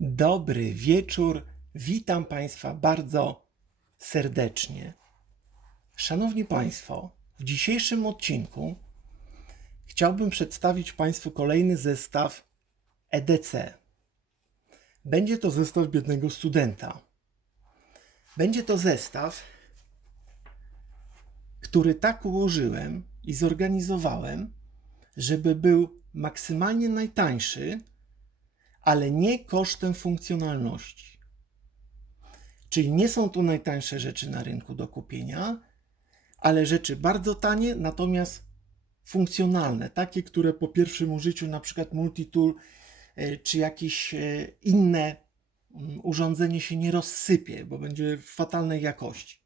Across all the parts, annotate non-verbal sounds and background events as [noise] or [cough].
Dobry wieczór. Witam Państwa bardzo serdecznie. Szanowni Państwo, w dzisiejszym odcinku chciałbym przedstawić Państwu kolejny zestaw EDC. Będzie to zestaw biednego studenta. Będzie to zestaw, który tak ułożyłem i zorganizowałem, żeby był maksymalnie najtańszy, ale nie kosztem funkcjonalności. Czyli nie są to najtańsze rzeczy na rynku do kupienia, ale rzeczy bardzo tanie, natomiast funkcjonalne, takie, które po pierwszym użyciu, na przykład multitool e, czy jakieś e, inne mm, urządzenie się nie rozsypie, bo będzie w fatalnej jakości.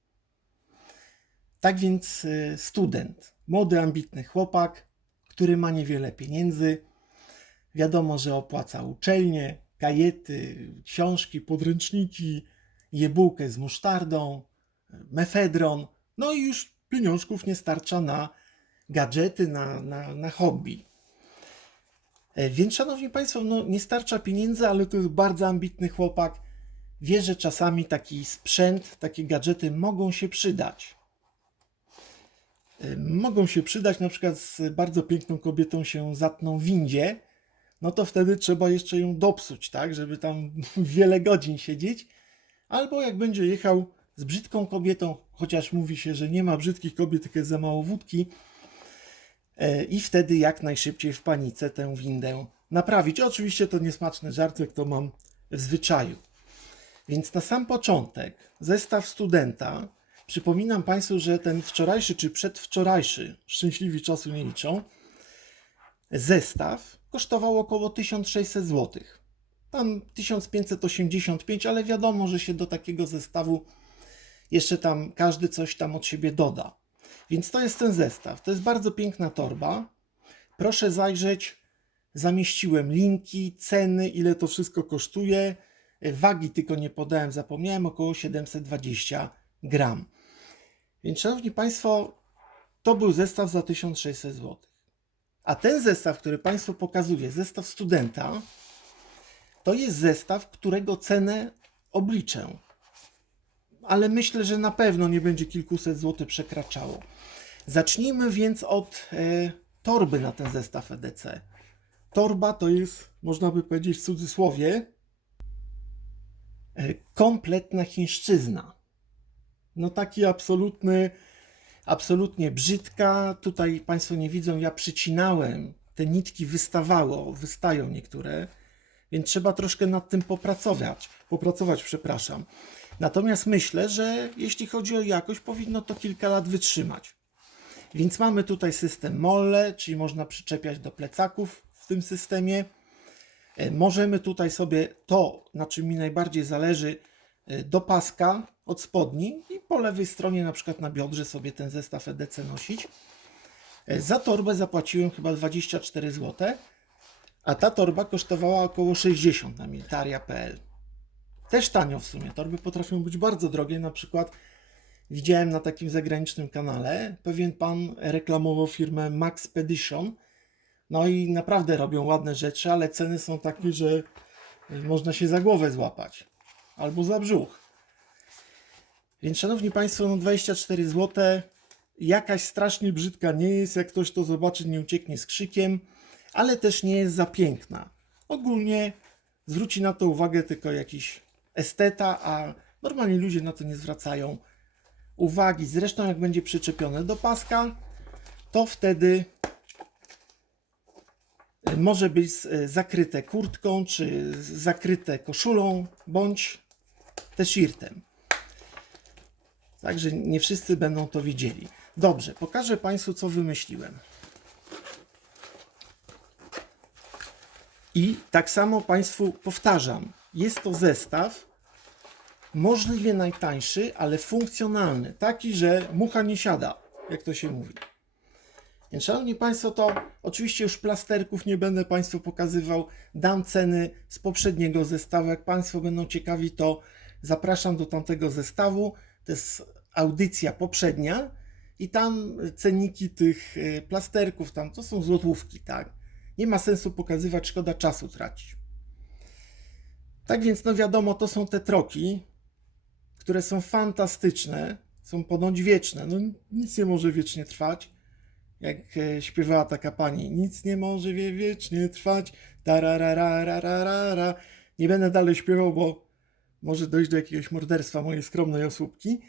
Tak więc e, student, młody, ambitny chłopak, który ma niewiele pieniędzy, Wiadomo, że opłaca uczelnie, kajety, książki, podręczniki, jebułkę z musztardą, mefedron. No i już pieniążków nie starcza na gadżety, na, na, na hobby. E, Więc, szanowni Państwo, no nie starcza pieniędzy, ale to jest bardzo ambitny chłopak. Wie, że czasami taki sprzęt, takie gadżety mogą się przydać. E, Mogą się przydać, na przykład z bardzo piękną kobietą się zatną w windzie, no to wtedy trzeba jeszcze ją dopsuć, tak, żeby tam [laughs] wiele godzin siedzieć. Albo jak będzie jechał z brzydką kobietą, chociaż mówi się, że nie ma brzydkich kobiet, tylko jest za mało wódki, e, i wtedy jak najszybciej w panice tę windę naprawić. Oczywiście to niesmaczny żart, jak to mam w zwyczaju. Więc na sam początek zestaw studenta. Przypominam Państwu, że ten wczorajszy czy przedwczorajszy, szczęśliwi czasu nie liczą, zestaw kosztował około 1600 zł. Tam 1585, ale wiadomo, że się do takiego zestawu jeszcze tam każdy coś tam od siebie doda. Więc to jest ten zestaw. To jest bardzo piękna torba. Proszę zajrzeć. Zamieściłem linki, ceny, ile to wszystko kosztuje. Wagi tylko nie podałem, zapomniałem, około 720 gram. Więc, szanowni Państwo, to był zestaw za 1600 zł. A ten zestaw, który Państwu pokazuję, zestaw studenta, to jest zestaw, którego cenę obliczę. Ale myślę, że na pewno nie będzie kilkuset złotych przekraczało. Zacznijmy więc od e, torby na ten zestaw EDC. Torba to jest, można by powiedzieć w cudzysłowie, e, kompletna chińszczyzna. No taki absolutny absolutnie brzydka. Tutaj Państwo nie widzą, ja przycinałem, te nitki wystawało, wystają niektóre, więc trzeba troszkę nad tym popracować, popracować, przepraszam. Natomiast myślę, że jeśli chodzi o jakość, powinno to kilka lat wytrzymać. Więc mamy tutaj system Molle, czyli można przyczepiać do plecaków w tym systemie. E, Możemy tutaj sobie to, na czym mi najbardziej zależy, e, do paska od spodni i po lewej stronie, na przykład na biodrze, sobie ten zestaw EDC nosić. E, Za torbę zapłaciłem chyba 24 zł, a ta torba kosztowała około 60 na militaria.pl. Też tanio w sumie. Torby potrafią być bardzo drogie. Na przykład widziałem na takim zagranicznym kanale, pewien pan reklamował firmę Maxpedition. No i naprawdę robią ładne rzeczy, ale ceny są takie, że można się za głowę złapać albo za brzuch. Więc szanowni Państwo, no 24 zł, jakaś strasznie brzydka nie jest, jak ktoś to zobaczy, nie ucieknie z krzykiem, ale też nie jest za piękna. Ogólnie zwróci na to uwagę tylko jakiś esteta, a normalni ludzie na to nie zwracają uwagi. Zresztą jak będzie przyczepione do paska, to wtedy może być e, zakryte kurtką, czy zakryte koszulą, bądź t-shirtem. Także nie wszyscy będą to widzieli. Dobrze, pokażę Państwu, co wymyśliłem. I tak samo Państwu powtarzam, jest to zestaw możliwie najtańszy, ale funkcjonalny. Taki, że mucha nie siada, jak to się mówi. Więc szanowni Państwo, to oczywiście już plasterków nie będę Państwu pokazywał. Dam ceny z poprzedniego zestawu. Jak Państwo będą ciekawi, to zapraszam do tamtego zestawu. To jest audycja poprzednia i tam ceniki tych y, plasterków, tam to są złotówki, tak? Nie ma sensu pokazywać, szkoda czasu tracić. Tak więc, no wiadomo, to są te troki, które są fantastyczne, są ponoć wieczne. No nic nie może wiecznie trwać. Jak e, śpiewała taka pani, nic nie może wie wiecznie trwać. Tarararararara. Nie będę dalej śpiewał, bo może dojść do jakiegoś morderstwa mojej skromnej osóbki.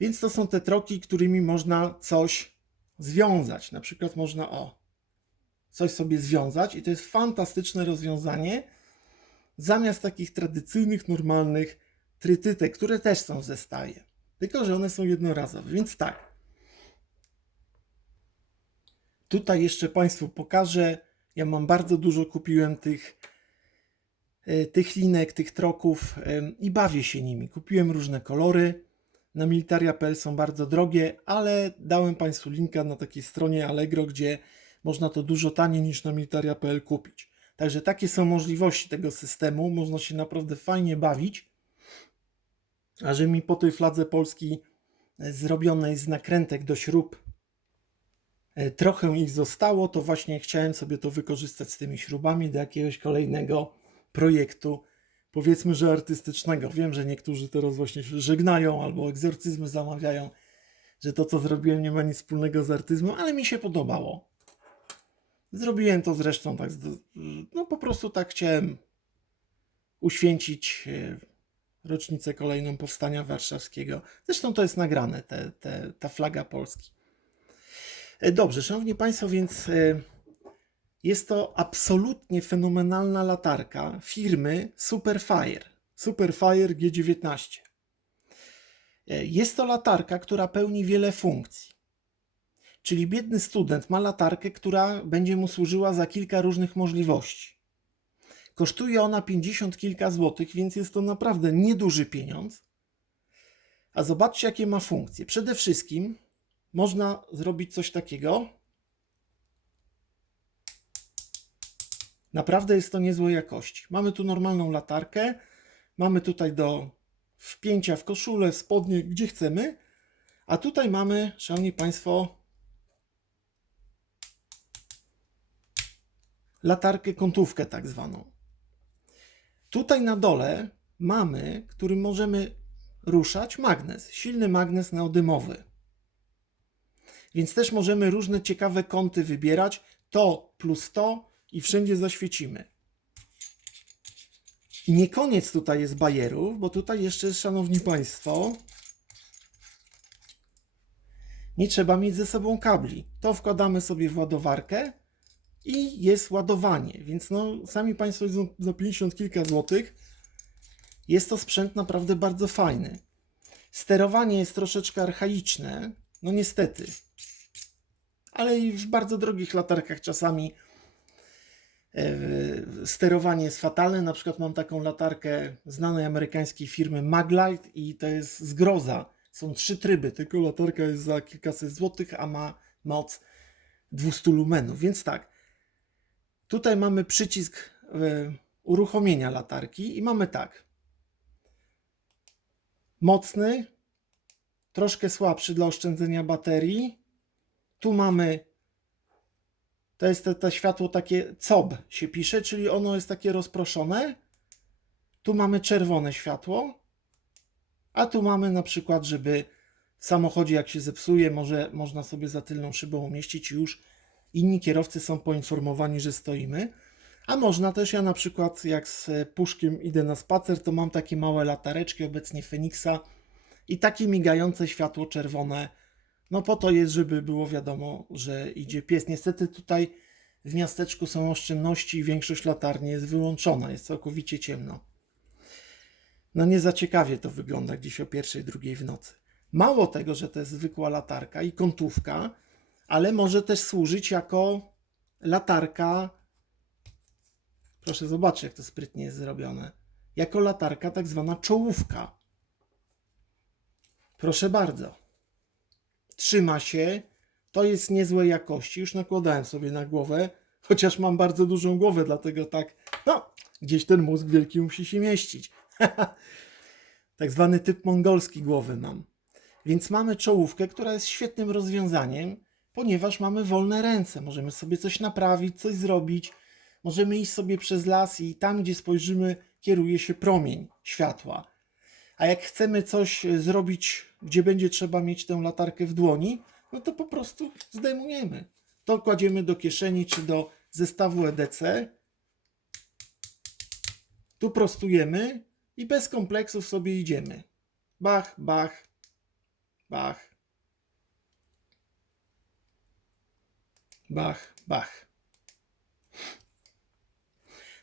Więc to są te troki, którymi można coś związać. Na przykład można o coś sobie związać i to jest fantastyczne rozwiązanie zamiast takich tradycyjnych, normalnych trytytek, które też są ze staje. Tylko, że one są jednorazowe. Więc tak. Tutaj jeszcze Państwu pokażę. Ja mam bardzo dużo, kupiłem tych, tych linek, tych troków e, i bawię się nimi. Kupiłem różne kolory. Na militaria.pl są bardzo drogie, ale dałem Państwu linka na takiej stronie Allegro, gdzie można to dużo taniej niż na militaria.pl kupić. Także takie są możliwości tego systemu. Można się naprawdę fajnie bawić. A że mi po tej fladze Polski e, zrobionej z nakrętek do śrub e, trochę ich zostało, to właśnie chciałem sobie to wykorzystać z tymi śrubami do jakiegoś kolejnego projektu, powiedzmy, że artystycznego. Wiem, że niektórzy teraz właśnie się żegnają albo egzorcyzmy zamawiają, że to, co zrobiłem, nie ma nic wspólnego z artyzmem, ale mi się podobało. Zrobiłem to zresztą tak, no po prostu tak chciałem uświęcić e, rocznicę kolejną powstania warszawskiego. Zresztą to jest nagrane, te, te, ta flaga Polski. E, dobrze, Szanowni Państwo, więc e, jest to absolutnie fenomenalna latarka firmy Superfire. Superfire G19. Jest to latarka, która pełni wiele funkcji. Czyli biedny student ma latarkę, która będzie mu służyła za kilka różnych możliwości. Kosztuje ona 50 kilka złotych, więc jest to naprawdę nieduży pieniądz. A zobaczcie, jakie ma funkcje. Przede wszystkim można zrobić coś takiego. Naprawdę jest to niezłej jakości. Mamy tu normalną latarkę, mamy tutaj do wpięcia w koszulę, spodnie, gdzie chcemy. A tutaj mamy, szanowni Państwo, latarkę kątówkę tak zwaną. Tutaj na dole mamy, którym możemy ruszać magnes, silny magnes neodymowy. Więc też możemy różne ciekawe kąty wybierać, to plus to i wszędzie zaświecimy. I nie koniec tutaj jest bajerów, bo tutaj jeszcze, szanowni państwo, nie trzeba mieć ze sobą kabli. To wkładamy sobie w ładowarkę i jest ładowanie, więc no sami Państwo widzą za 50 kilka złotych jest to sprzęt naprawdę bardzo fajny. Sterowanie jest troszeczkę archaiczne, no niestety. Ale i w bardzo drogich latarkach czasami sterowanie jest fatalne. Na przykład mam taką latarkę znanej amerykańskiej firmy Maglite i to jest zgroza. Są trzy tryby, tylko latarka jest za kilkaset złotych, a ma moc 200 lumenów. Więc tak, Tutaj mamy przycisk e, uruchomienia latarki i mamy tak. Mocny, troszkę słabszy dla oszczędzenia baterii. Tu mamy, to jest to, światło takie COB się pisze, czyli ono jest takie rozproszone. Tu mamy czerwone światło, a tu mamy na przykład, żeby w samochodzie jak się zepsuje, może można sobie za tylną szybą umieścić już inni kierowcy są poinformowani, że stoimy. A można też, ja na przykład jak z puszkiem idę na spacer, to mam takie małe latareczki, obecnie Fenixa i takie migające światło czerwone. No po to jest, żeby było wiadomo, że idzie pies. Niestety tutaj w miasteczku są oszczędności i większość latarni jest wyłączona, jest całkowicie ciemno. No nie za ciekawie to wygląda gdzieś o pierwszej, drugiej w nocy. Mało tego, że to jest zwykła latarka i kątówka, ale może też służyć jako latarka. Proszę zobaczyć, jak to sprytnie jest zrobione. Jako latarka, tak zwana czołówka. Proszę bardzo. Trzyma się. To jest niezłej jakości. Już nakładałem sobie na głowę, chociaż mam bardzo dużą głowę, dlatego tak, no, gdzieś ten mózg wielki musi się mieścić. [laughs] tak zwany typ mongolski głowy mam. Więc mamy czołówkę, która jest świetnym rozwiązaniem ponieważ mamy wolne ręce. Możemy sobie coś naprawić, coś zrobić. Możemy iść sobie przez las i tam, gdzie spojrzymy kieruje się promień światła. A jak chcemy coś e, zrobić, gdzie będzie trzeba mieć tę latarkę w dłoni, no to po prostu zdejmujemy. To kładziemy do kieszeni czy do zestawu EDC. Tu prostujemy i bez kompleksów sobie idziemy. Bach, bach, bach. Bach, bach.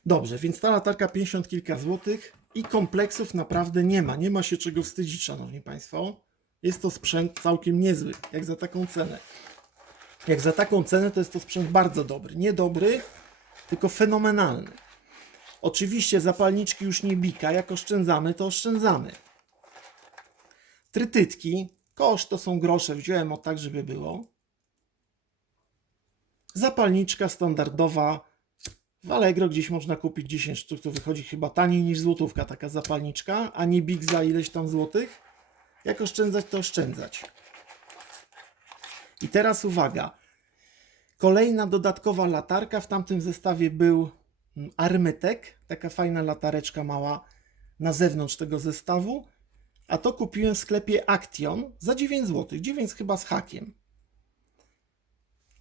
Dobrze, więc ta latarka 50 kilka złotych i kompleksów naprawdę nie ma. Nie ma się czego wstydzić, szanowni państwo. Jest to sprzęt całkiem niezły, jak za taką cenę. Jak za taką cenę to jest to sprzęt bardzo dobry. Nie dobry, tylko fenomenalny. Oczywiście zapalniczki już nie bika, jak oszczędzamy, to oszczędzamy. Trytytki, koszt to są grosze, wziąłem o tak, żeby było. Zapalniczka standardowa. W Allegro gdzieś można kupić 10 sztuk, to wychodzi chyba taniej niż złotówka taka zapalniczka, a nie big za ileś tam złotych. Jak oszczędzać, to oszczędzać. I teraz uwaga. Kolejna dodatkowa latarka. W tamtym zestawie był mm, Armytek, taka fajna latareczka mała na zewnątrz tego zestawu. A to kupiłem w sklepie Action za 9 zł. 9 chyba z hakiem.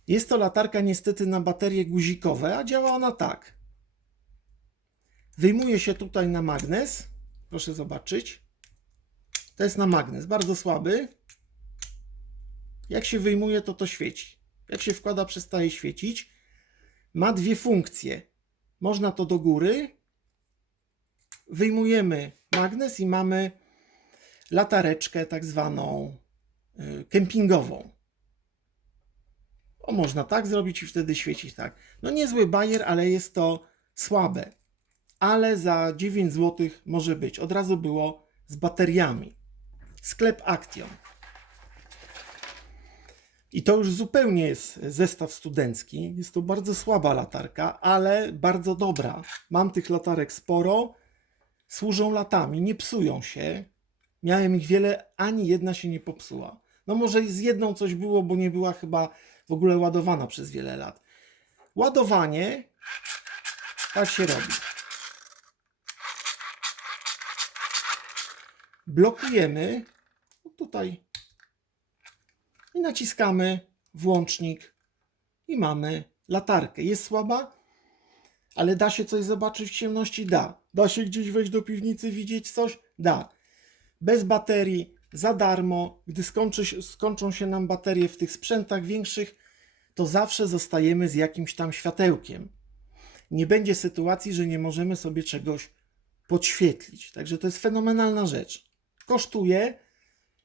Jest to latarka niestety na baterie guzikowe, a działa ona tak. Wyjmuje się tutaj na magnes. Proszę zobaczyć. To jest na magnes, bardzo słaby. Jak się wyjmuje, to to świeci. Jak się wkłada, przestaje świecić. Ma dwie funkcje. Można to do góry. Wyjmujemy magnes i mamy latareczkę tak zwaną y, kempingową. O, można tak zrobić i wtedy świecić tak. No niezły bajer, ale jest to słabe. Ale za 9 zł może być. Od razu było z bateriami. Sklep Action. I to już zupełnie jest zestaw studencki. Jest to bardzo słaba latarka, ale bardzo dobra. Mam tych latarek sporo. Służą latami, nie psują się. Miałem ich wiele, ani jedna się nie popsuła. No może z jedną coś było, bo nie była chyba w ogóle ładowana przez wiele lat. Ładowanie tak się robi. Blokujemy tutaj i naciskamy włącznik i mamy latarkę. Jest słaba, ale da się coś zobaczyć w ciemności? Da. Da się gdzieś wejść do piwnicy, widzieć coś? Da. Bez baterii, za darmo. Gdy skończy, skończą się nam baterie w tych sprzętach większych, to zawsze zostajemy z jakimś tam światełkiem. Nie będzie sytuacji, że nie możemy sobie czegoś podświetlić. Także to jest fenomenalna rzecz. Kosztuje,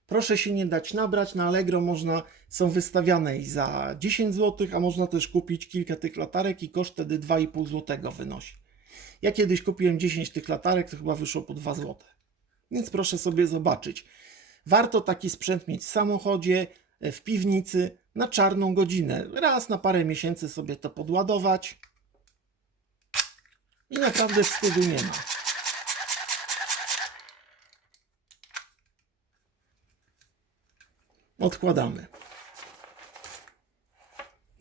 proszę się nie dać nabrać, na Allegro można, są wystawiane i za 10 zł, a można też kupić kilka tych latarek i koszt wtedy 2,5 zł wynosi. Ja kiedyś kupiłem 10 tych latarek, to chyba wyszło po 2 zł. Więc proszę sobie zobaczyć. Warto taki sprzęt mieć w samochodzie, w piwnicy, na czarną godzinę. Raz na parę miesięcy sobie to podładować. I naprawdę wstydu nie ma. Odkładamy.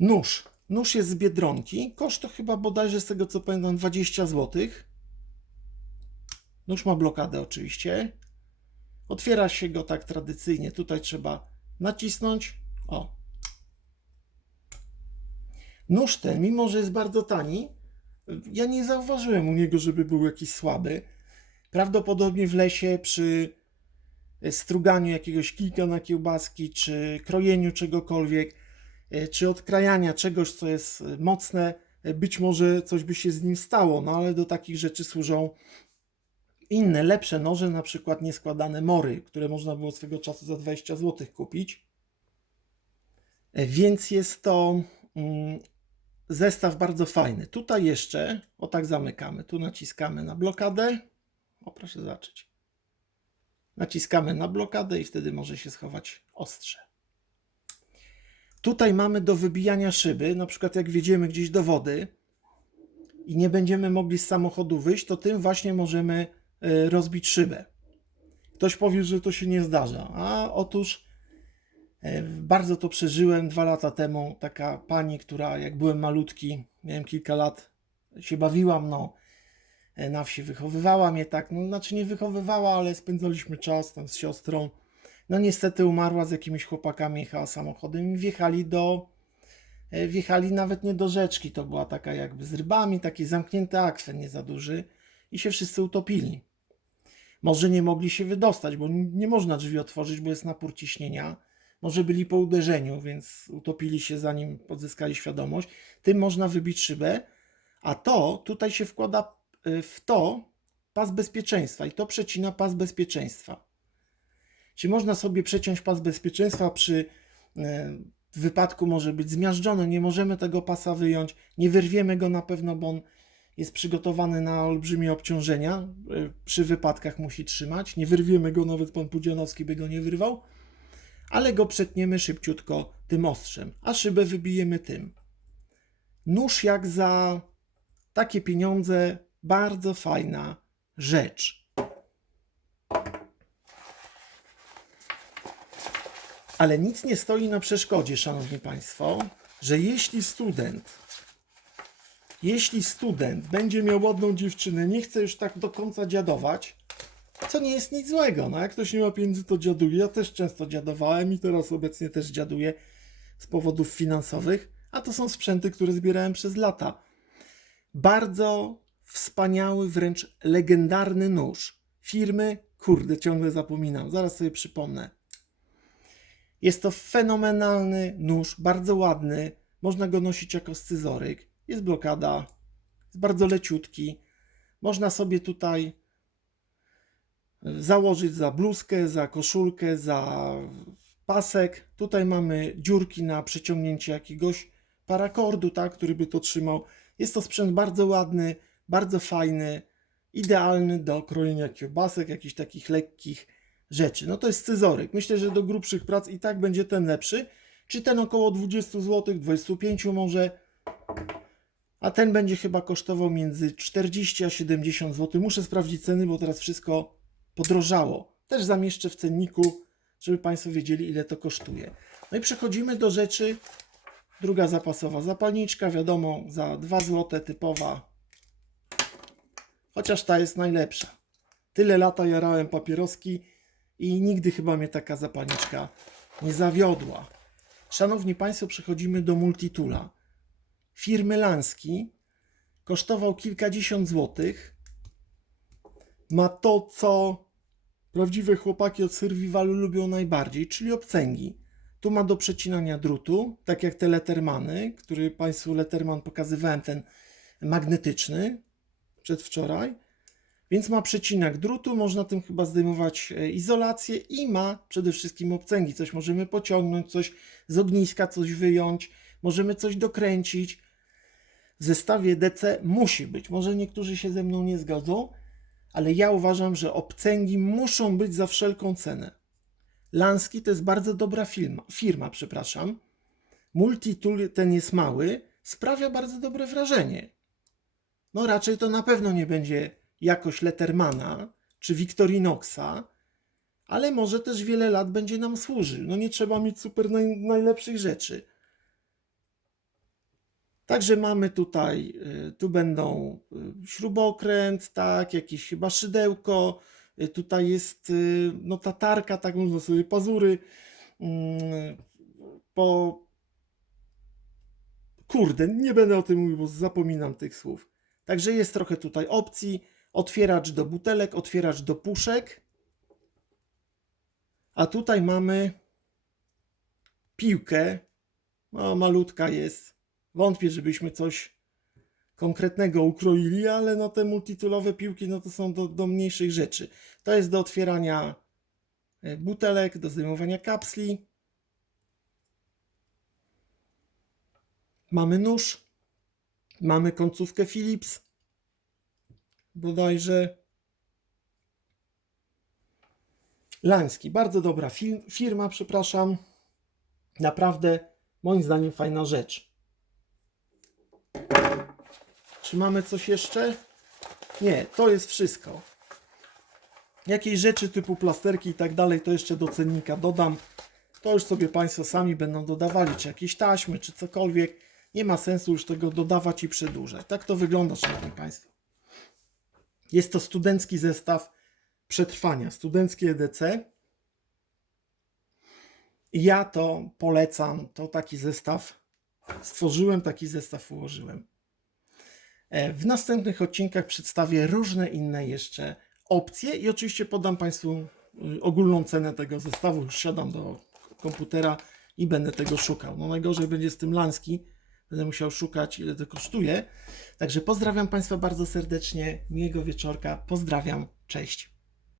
Nóż. Nóż jest z Biedronki. Koszt to chyba bodajże z tego co pamiętam 20 zł. Nóż ma blokadę oczywiście. Otwiera się go tak tradycyjnie. Tutaj trzeba nacisnąć. O. Nóż ten, mimo że jest bardzo tani, ja nie zauważyłem u niego, żeby był jakiś słaby. Prawdopodobnie w lesie przy struganiu jakiegoś kilka na kiełbaski, czy krojeniu czegokolwiek, e, czy odkrajania czegoś, co jest e, mocne, e, być może coś by się z nim stało, no ale do takich rzeczy służą inne, lepsze noże, na przykład nieskładane mory, które można było swego czasu za 20 zł kupić. E, Więc jest to mm, zestaw bardzo fajny. Tutaj jeszcze, o tak zamykamy, tu naciskamy na blokadę. O, proszę zobaczyć. Naciskamy na blokadę i wtedy może się schować ostrze. Tutaj mamy do wybijania szyby, na przykład jak wjedziemy gdzieś do wody i nie będziemy mogli z samochodu wyjść, to tym właśnie możemy rozbić szybę. Ktoś powie, że to się nie zdarza. A otóż e, bardzo to przeżyłem dwa lata temu. Taka pani, która jak byłem malutki, miałem kilka lat, się bawiłam, no, e, na wsi. Wychowywała mnie tak, no znaczy nie wychowywała, ale spędzaliśmy czas tam z siostrą. No niestety umarła z jakimiś chłopakami, jechała samochodem i wjechali do, e, wjechali nawet nie do rzeczki, to była taka jakby z rybami, taki zamknięty akwen, nie za duży i się wszyscy utopili. Może nie mogli się wydostać, bo nie można drzwi otworzyć, bo jest napór ciśnienia. Może byli po uderzeniu, więc utopili się zanim odzyskali świadomość. Tym można wybić szybę, a to tutaj się wkłada y, w to pas bezpieczeństwa i to przecina pas bezpieczeństwa. Czy można sobie przeciąć pas bezpieczeństwa przy y, wypadku może być zmiażdżony, nie możemy tego pasa wyjąć, nie wyrwiemy go na pewno, bo on jest przygotowany na olbrzymie obciążenia, y, przy wypadkach musi trzymać, nie wyrwiemy go, nawet pan Pudzianowski by go nie wyrwał, ale go przetniemy szybciutko tym ostrzem, a szybę wybijemy tym. Nóż jak za takie pieniądze, bardzo fajna rzecz. Ale nic nie stoi na przeszkodzie, szanowni państwo, że jeśli student jeśli student będzie miał ładną dziewczynę, nie chce już tak do końca dziadować, co nie jest nic złego. No jak ktoś nie ma pieniędzy, to dziaduje. Ja też często dziadowałem i teraz obecnie też dziaduję z powodów finansowych, a to są sprzęty, które zbierałem przez lata. Bardzo wspaniały, wręcz legendarny nóż firmy, kurde, ciągle zapominam, zaraz sobie przypomnę. Jest to fenomenalny nóż, bardzo ładny, można go nosić jako scyzoryk. Jest blokada, jest bardzo leciutki. Można sobie tutaj założyć za bluzkę, za koszulkę, za pasek. Tutaj mamy dziurki na przeciągnięcie jakiegoś parakordu, tak, który by to trzymał. Jest to sprzęt bardzo ładny, bardzo fajny, idealny do krojenia kiełbasek, jakichś takich lekkich rzeczy. No to jest scyzoryk. Myślę, że do grubszych prac i tak będzie ten lepszy. Czy ten około 20 zł, 25 może a ten będzie chyba kosztował między 40 a 70 zł. Muszę sprawdzić ceny, bo teraz wszystko podrożało. Też zamieszczę w cenniku, żeby Państwo wiedzieli, ile to kosztuje. No i przechodzimy do rzeczy. Druga zapasowa zapalniczka, wiadomo, za 2 zł typowa. Chociaż ta jest najlepsza. Tyle lata jarałem papieroski i nigdy chyba mnie taka zapalniczka nie zawiodła. Szanowni Państwo, przechodzimy do Multitula firmy Lanski. Kosztował kilkadziesiąt złotych. Ma to, co prawdziwe chłopaki od Survivalu lubią najbardziej, czyli obcęgi. Tu ma do przecinania drutu, tak jak te Lettermany, który Państwu Letterman pokazywałem, ten magnetyczny przedwczoraj. Więc ma przecinak drutu, można tym chyba zdejmować e, izolację i ma przede wszystkim obcęgi. Coś możemy pociągnąć, coś z ogniska, coś wyjąć, możemy coś dokręcić w zestawie DC musi być. Może niektórzy się ze mną nie zgodzą, ale ja uważam, że obcęgi muszą być za wszelką cenę. Lanski to jest bardzo dobra firma, firma przepraszam. Multitool ten jest mały, sprawia bardzo dobre wrażenie. No raczej to na pewno nie będzie jakość Lettermana czy Victorinoxa, ale może też wiele lat będzie nam służył. No nie trzeba mieć super naj, najlepszych rzeczy. Także mamy tutaj, y, tu będą y, śrubokręt, tak, jakieś chyba szydełko, y, tutaj jest no tatarka, tak można sobie pazury mm, po kurde, nie będę o tym mówił, bo zapominam tych słów. Także jest trochę tutaj opcji, otwieracz do butelek, otwieracz do puszek, a tutaj mamy piłkę, no malutka jest, Wątpię, żebyśmy coś konkretnego ukroili, ale no te multitulowe piłki no to są do, do mniejszych rzeczy. To jest do otwierania e, butelek, do zdejmowania kapsli. Mamy nóż, mamy końcówkę Philips, bodajże. Lański, bardzo dobra firma, przepraszam. Naprawdę, moim zdaniem, fajna rzecz. Czy mamy coś jeszcze? Nie, to jest wszystko. Jakieś rzeczy typu plasterki i tak dalej, to jeszcze do cennika dodam. To już sobie Państwo sami będą dodawali, czy jakieś taśmy, czy cokolwiek. Nie ma sensu już tego dodawać i przedłużać. Tak to wygląda, Szanowni Państwo. Jest to studencki zestaw przetrwania, studenckie EDC. Ja to polecam, to taki zestaw stworzyłem, taki zestaw ułożyłem. E, W następnych odcinkach przedstawię różne inne jeszcze opcje i oczywiście podam Państwu y, ogólną cenę tego zestawu. Już siadam do komputera i będę tego szukał. No najgorzej będzie z tym Lanski. Będę musiał szukać, ile to kosztuje. Także pozdrawiam Państwa bardzo serdecznie. Miłego wieczorka. Pozdrawiam. Cześć.